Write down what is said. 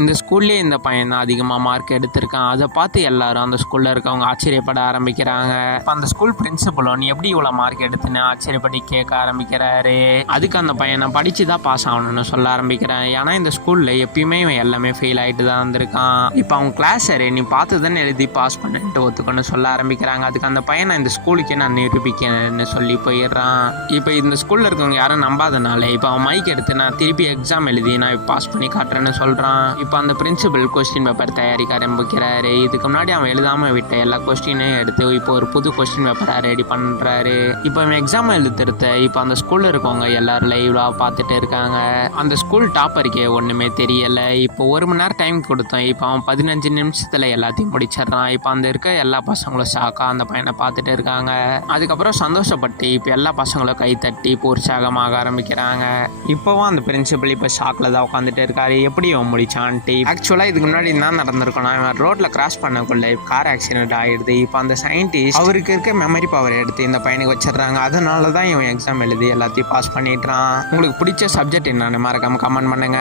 இந்த ஸ்கூல்லேயே இந்த பையன் தான் அதிகமாக மார்க் எடுத்திருக்கான். அதை பார்த்து எல்லாரும் அந்த ஸ்கூலில் இருக்கவங்க ஆச்சரியப்பட ஆரம்பிக்கிறாங்க. இப்போ அந்த ஸ்கூல் பிரின்சிபலும் நீ எப்படி இவ்வளோ மார்க் எடுத்துன்னு ஆச்சரியப்படி கேட்க ஆரம்பிக்கிறாரு. அதுக்கு அந்த பையன் நான் படித்து தான் பாஸ் ஆகணும்னு சொல்ல ஆரம்பிக்கிறேன். ஏன்னா இந்த ஸ்கூலில் எப்பயுமே இவன் எல்லாமே ஃபெயில் ஆகிட்டு தான் இருந்திருக்கான். இப்போ அவங்க கிளாஸ் நீ பார்த்து தானே எழுதி பாஸ் பண்ணிட்டு ஒத்துக்கணும்னு சொல்ல ஆரம்பிக்கிறாங்க. அதுக்கு அந்த பையன் நான் இந்த ஸ்கூலுக்கே நான் நிரூபிக்கிறேன்னு சொல்லி போயிடுறான். இப்போ இந்த ஸ்கூலில் இருக்கவங்க யாரும் நம்பாதனால இப்போ அவன் மைக் எடுத்து நான் திருப்பி எக்ஸாம் எழுதி நான் பாஸ் பண்ணி காட்டுறேன்னு சொல்கிறான். இப்போ அந்த பிரின்சிபல் கொஸ்டின் பேப்பர் தயாரிக்க ஆரம்பிக்கிறாரு. இதுக்கு முன்னாடி அவன் எழுதாமல் விட்ட எல்லா கொஸ்டினையும் எடுத்து இப்போ ஒரு புது கொஸ்டின் பேப்பரை ரெடி பண்ணுறாரு. இப்போ அவன் எக்ஸாம் எழுதுறத இப்போ அந்த ஸ்கூலில் இருக்கவங்க எல்லாரும் லைவாக பார்த்துட்டு இருக்காங்க. அந்த ஸ்கூல் டாப்பருக்கே ஒன்றுமே தெரியலை. இப்போ 1 மணி நேரம் டைம் கொடுத்தோம். இப்போ அவன் 15 நிமிஷத்தில் எல்லாத்தையும் முடிச்சிடுறான். இப்போ அந்த இருக்க எல்லா பசங்களும் ஷாக்காக அந்த பையனை பார்த்துட்டு இருக்காங்க. அதுக்கப்புறம் சந்தோஷப்பட்டு இப்போ எல்லா பசங்களும் கை தட்டி இப்போ உற்சாகமாக ஆரம்பிக்கிறாங்க. இப்போவும் அந்த பிரின்சிபல் இப்போ ஷாக்கில் தான் உட்காந்துட்டு இருக்காரு. எப்படி அவன் முடிச்சான்ட்டு. ஆக்சுவலாக இதுக்கு முன்னாடி என்ன நடந்திருக்கணும், இவன் ரோட்டில் கிராஸ் பண்ணக்குள்ள கார் ஆக்சிடென்ட் ஆகிடுது. இப்போ அந்த சயின்டிஸ்ட் அவருக்கு இருக்க மெமரி பவர் எடுத்து இந்த பையனுக்கு வச்சிடுறாங்க. அதனால தான் இவன் எக்ஸாம் எழுதி எல்லாத்தையும் பாஸ் பண்ணிடுறான். உங்களுக்கு பிடிச்ச சப்ஜெக்ட் என்னன்னு மறக்காம கமெண்ட் பண்ணுங்க.